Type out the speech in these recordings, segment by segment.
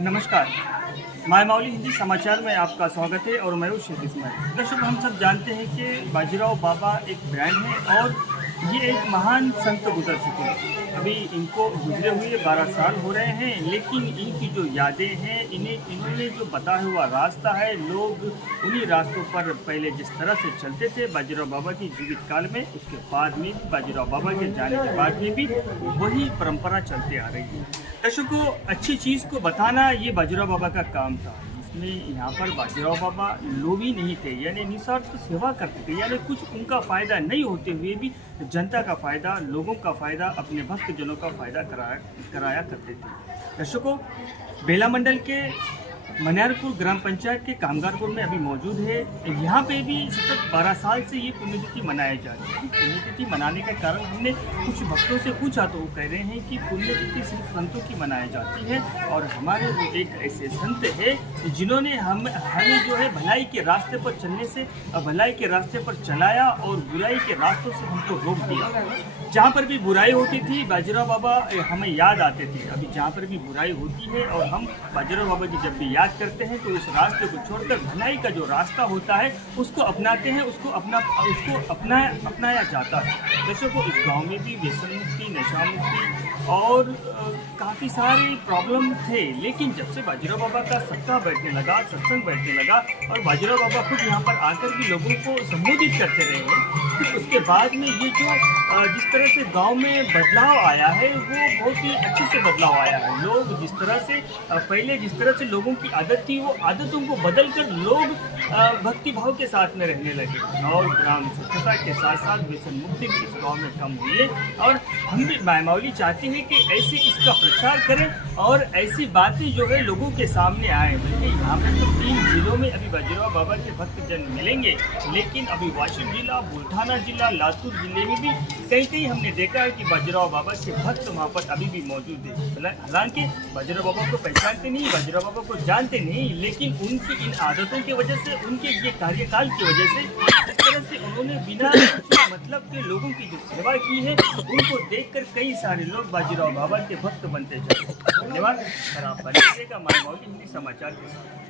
नमस्कार। मायमावली हिंदी समाचार में आपका स्वागत है और मैं हूँ शेख इस्माइल। दर्शक, हम सब जानते हैं कि बाजीराव बाबा एक ब्रांड है और ये एक महान संत गुजर चुके हैं। अभी इनको गुजरे हुए 12 साल हो रहे हैं, लेकिन इनकी जो यादें हैं, इन्होंने जो बताया हुआ रास्ता है, लोग उन्हीं रास्तों पर पहले जिस तरह से चलते थे बाजीराव बाबा की जीवित काल में, उसके बाद में भी बाजीराव बाबा के जाने के बाद में भी वही परंपरा चलते आ रही है। दर्शकों, अच्छी चीज़ को बताना ये बाजीराव बाबा का काम था। इसमें यहाँ पर बाजीराव बाबा लोभी नहीं थे, यानी निस्वार्थ सेवा करते थे, यानी कुछ उनका फ़ायदा नहीं होते हुए भी जनता का फ़ायदा, लोगों का फ़ायदा, अपने भक्तजनों का फ़ायदा कराया करते थे। दर्शकों, बेला मंडल के मनियारपुर ग्राम पंचायत के कामगारपुर में अभी मौजूद है। यहाँ पे भी सतत 12 साल से ये पुण्यतिथि मनाई जा रही है। पुण्यतिथि मनाने का कारण हमने कुछ भक्तों से पूछा तो वो कह रहे हैं कि पुण्यतिथि सिर्फ संतों की मनाई जाती है और हमारे वो एक ऐसे संत है जिन्होंने हमें जो है भलाई के रास्ते पर चलने से, भलाई के रास्ते पर चलाया और बुराई के रास्तों से हमको रोक दिया। जहाँ पर भी बुराई होती थी बाजीराव बाबा हमें याद आते थे। अभी जहाँ पर भी बुराई होती है और हम बाजीराव बाबा की जब भी याद करते हैं तो उस रास्ते को छोड़कर भलाई का जो रास्ता होता है उसको अपनाते हैं, उसको अपनाया जाता है। दर्शकों, इस गांव में भी व्यसन मुक्ति, नशा मुक्ति और काफ़ी सारे प्रॉब्लम थे, लेकिन जब से बाजीराव बाबा का सत्ता बैठने लगा, सत्संग बैठने लगा और बाजीराव बाबा खुद यहाँ पर आकर भी लोगों को संबोधित करते रहे हैं, फिर उसके बाद में ये जो जिस तरह से गांव में बदलाव आया है वो बहुत ही अच्छे से बदलाव आया है। लोग जिस तरह से पहले जिस तरह से लोगों की आदत थी, वो आदतों को बदल कर लोग भक्ति भाव के साथ में रहने लगे और ग्राम स्वच्छता के साथ साथ व्यसन मुक्ति भी इस गाँव में कम हुई है। और हम भी मायमावली चाहते हैं कि ऐसे इसका प्रचार करें और ऐसी बातें जो है लोगों के सामने आए। बल्कि यहाँ पर तो 3 जिलों में अभी बाजीराव बाबा के भक्तजन मिलेंगे, लेकिन अभी वाशिम जिला, बुल्ढाना जिला, लातूर जिले में भी कहीं हमने देखा है कि बाजीराव बाबा के भक्त वहाँ पर अभी भी मौजूद है। हालांकि बाजीराव बाबा को पहचानते नहीं, बाजीराव बाबा को जानते नहीं, लेकिन उनकी इन आदतों की वजह से, उनके ये कार्यकाल की वजह से, जिस तरह से उन्होंने बिना मतलब के लोगों की जो सेवा की है, उनको देखकर कई सारे लोग बाजीराव बाबा के भक्त बनते चले। धन्यवाद। आप बने रहिएगा मायमावली हिंदी समाचार के साथ।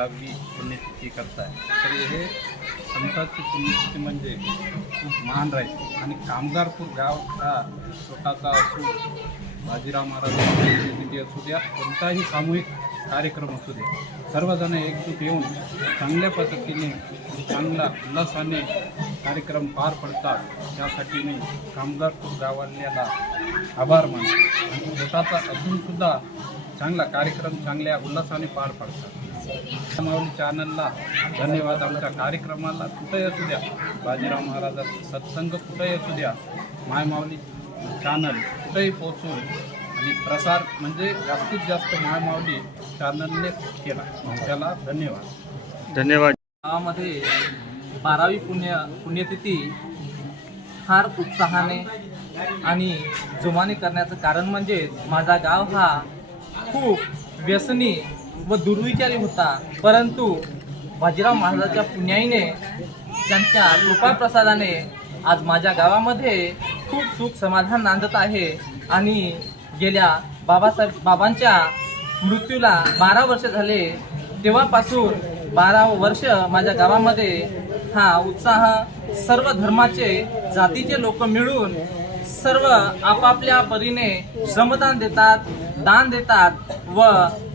12वी पुण्यतिथी करताय, तर हे संतांची पुण्यतिथी म्हणजे खूप महान राहील. आणि कामगारपूर गाव हा छोटासा असून बाजीराव महाराजांची पुण्यतिथी असू द्या, कोणताही सामूहिक कार्यक्रम असू द्या, सर्वजण एकजूट येऊन चांगल्या पद्धतीने चांगला उल्हासाने कार्यक्रम पार पडतात. त्यासाठी मी कामगारपूर गावाल्याला आभार मानतो. आणि छोटासा असूनसुद्धा चांगला कार्यक्रम चांगल्या उल्हासाने पार पडतात. माऊली चॅनलला धन्यवाद. आमच्या कार्यक्रमाला कुठेही असू द्या, बाजीराव महाराजांचा सत्संग कुठेही असू द्या, मायमाऊली चॅनल कुठेही पोचून आणि प्रसार म्हणजे जास्तीत जास्त मायमाऊली चॅनलने केला. त्याला धन्यवाद. धन्यवाद. गावामध्ये 12वी पुण्यतिथी फार उत्साहाने आणि जोमाने करण्याचं कारण म्हणजे माझा गाव हा खूप व्यसनी व दुर्विचारी होता, परंतु बाजीराव महाराजांच्या पुण्याईने त्यांच्या कृपाप्रसादाने आज माझ्या गावामध्ये खूप सुख समाधान नांदत आहे. आणि गेल्या बाबांच्या मृत्यूला 12 वर्ष झाले, तेव्हापासून 12 वर्ष माझ्या गावामध्ये हा उत्साह सर्व धर्माचे जातीचे लोक मिळून सर्व आपापल्या परीने श्रमदान देतात, दान देतात व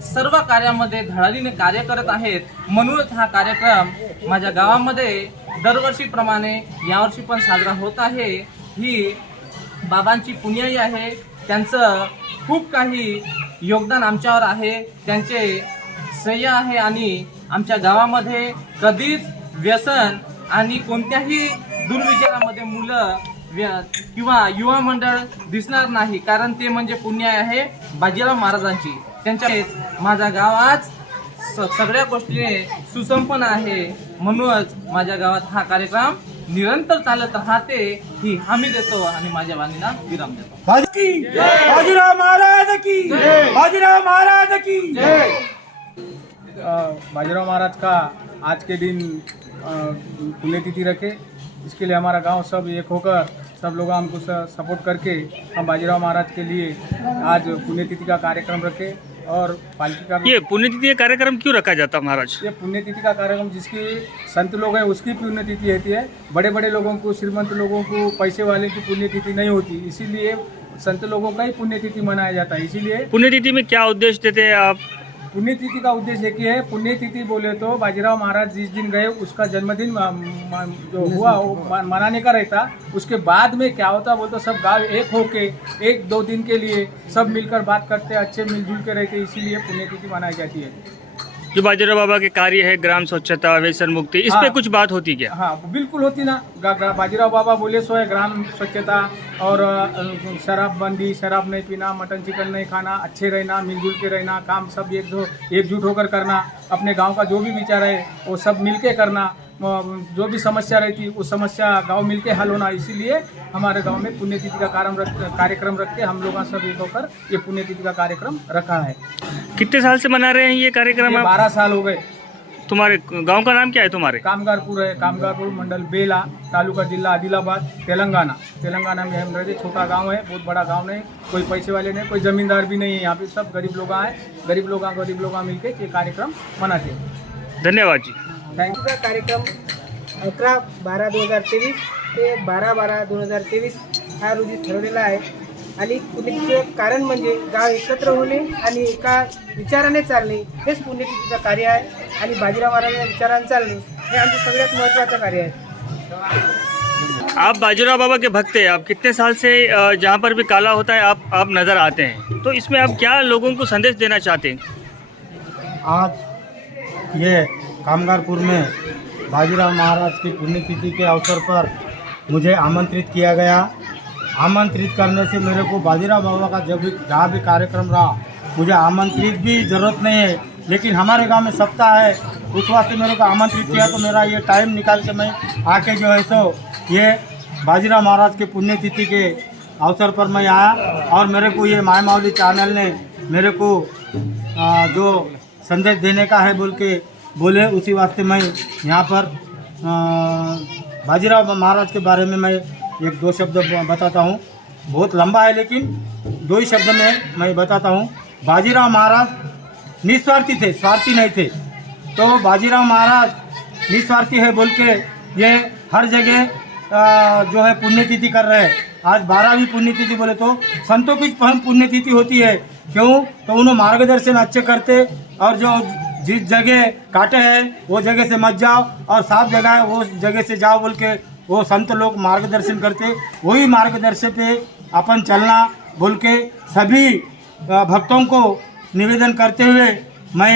सर्व कार्यामध्ये धडाडीने कार्य करत आहेत. म्हणूनच हा कार्यक्रम माझ्या गावामध्ये दरवर्षीप्रमाणे यावर्षी पण साजरा होत आहे. ही बाबांची पुण्याई आहे, त्यांचं खूप काही योगदान आमच्यावर आहे, त्यांचे श्रेय आहे. आणि आमच्या गावामध्ये कधीच व्यसन आणि कोणत्याही दुर्विचारामध्ये मुलं किंवा युवा मंडळ दिसणार नाही, कारण ते म्हणजे पुण्याई आहे बाजीराव महाराजांची. त्यांच्यामुळेच माझा गाव आज सगळ्या गोष्टीने सुसंपन्न आहे. म्हणूनच माझ्या गावात हा कार्यक्रम निरंतर चालत राहते ही हमी देतो आणि माझ्या वाणीला विराम देतो. बाजीराव महाराज की जय. बाजीराव महाराज की जय. बाजीराव महाराज का आज के दिन पुण्यतिथि रखे, इसके लिए हमारा गांव सब एक होकर सब लोग हमको सपोर्ट करके हम बाजीराव महाराज के लिए आज पुण्यतिथि का कार्यक्रम रखे. और पालकी का ये पुण्यतिथि का कार्यक्रम क्यों रखा जाता महाराज? ये पुण्यतिथि का कार्यक्रम जिसकी संत लोग हैं उसकी पुण्यतिथि होती है. बड़े बड़े लोगों को, श्रीमंत लोगों को, पैसे वाले की पुण्यतिथि नहीं होती, इसीलिए संत लोगों का ही पुण्यतिथि मनाया जाता है. इसीलिए पुण्यतिथि में क्या उद्देश्य देते हैं आप? पुण्यतिथि का उद्देश्य एक ही है. पुण्यतिथि बोले तो बाजीराव महाराज जिस दिन गए उसका जन्मदिन जो हुआ वो मनाने का रहता. उसके बाद में क्या होता वो तो सब गांव एक होके 1-2 दिन के लिए सब मिलकर बात करते, अच्छे मिलजुल के रहते, इसीलिए पुण्यतिथि मनाई जाती है. जो बाजीराव बाबा के कार्य है ग्राम स्वच्छता, व्यसन मुक्ति, इस पे कुछ बात होती क्या? हाँ बिल्कुल होती ना. बाजीराव बाबा बोले सो है ग्राम स्वच्छता और शराबबंदी, शराब नहीं पीना, मटन चिकन नहीं खाना, अच्छे रहना, मिलजुल के रहना, काम सब एकजुट होकर करना, अपने गांव का जो भी विचार है वो सब मिलके करना, जो भी समस्या रहती वो समस्या गांव मिलके हल होना. इसीलिए हमारे गांव में पुण्यतिथि का कार्यक्रम रख के हम लोग सब एक होकर ये पुण्यतिथि का कार्यक्रम रखा है. कितने साल से मना रहे हैं ये कार्यक्रम? 12 साल हो गए. तुम्हारे गांव का नाम क्या है तुम्हारे? कामगारपुर है. कामगारपुर मंडल बेला, तालुका जिला आदिलाबाद, तेलंगाना में हम रहते. छोटा गांव है, बहुत बड़ा गांव नहीं, कोई पैसे वाले नहीं, कोई जमींदार भी नहीं है. यहाँ पे सब गरीब लोग हैं. गरीब लोग मिलके ये कार्यक्रम मनाते हैं. धन्यवाद जी. Thank you. कार्यक्रम 11/12/2023 ते 12/12/2023 हा रोजी ठरवलेला आहे. आणि पुण्यतिथीचं कारण म्हणजे गाव एकत्र होणे आणि एका विचाराने चालणे हेच पुण्यतिथीचं कार्य आहे. आणि बाजीराव महाराजांच्या विचाराने चालणे हे आमचं सगळ्यात महत्त्वाचं कार्य आहे. आप बाजीराव बाबा के भक्त हैं. आप कितने साल से जहाँ पर भी काला होता है आप नज़र आते हैं, तो इसमें आप क्या लोगों को संदेश देना चाहते हैं? आज ये कामगारपुर में बाजीराव महाराज की पुण्यतिथि के अवसर पर मुझे आमंत्रित किया गया. आमंत्रित करने से मेरे को बाजीराव बाबा का जब भी जहाँ भी कार्यक्रम रहा मुझे आमंत्रित भी ज़रूरत नहीं है, लेकिन हमारे गांव में सप्ताह है उस वास्ते मेरे को आमंत्रित किया. तो मेरा ये टाइम निकाल के मैं आके जो है सो ये बाजीराव महाराज के पुण्यतिथि के अवसर पर मैं आया. और मेरे को ये मायमावली चैनल ने मेरे को जो संदेश देने का है बोले उसी वास्ते मैं यहाँ पर बाजीराव महाराज के बारे में मैं 1-2 शब्द बताता हूँ. बहुत लंबा है लेकिन 2 ही शब्द में मैं बताता हूँ. बाजीराव महाराज निस्वार्थी थे, स्वार्थी नहीं थे. तो बाजीराव महाराज निस्वार्थी है बोल के ये हर जगह जो है पुण्यतिथि कर रहे हैं। आज 12वीं पुण्यतिथि बोले तो संतों की पुण्यतिथि होती है। क्यों? तो उन्होंने मार्गदर्शन अच्छे करते और जो जिस जगह काटे हैं वो जगह से मत जाओ और साफ जगह है वो जगह से जाओ बोल के वो संत लोग मार्गदर्शन करते। वही मार्गदर्शन पे अपन चलना बोल के सभी भक्तों को निवेदन करते हुए मैं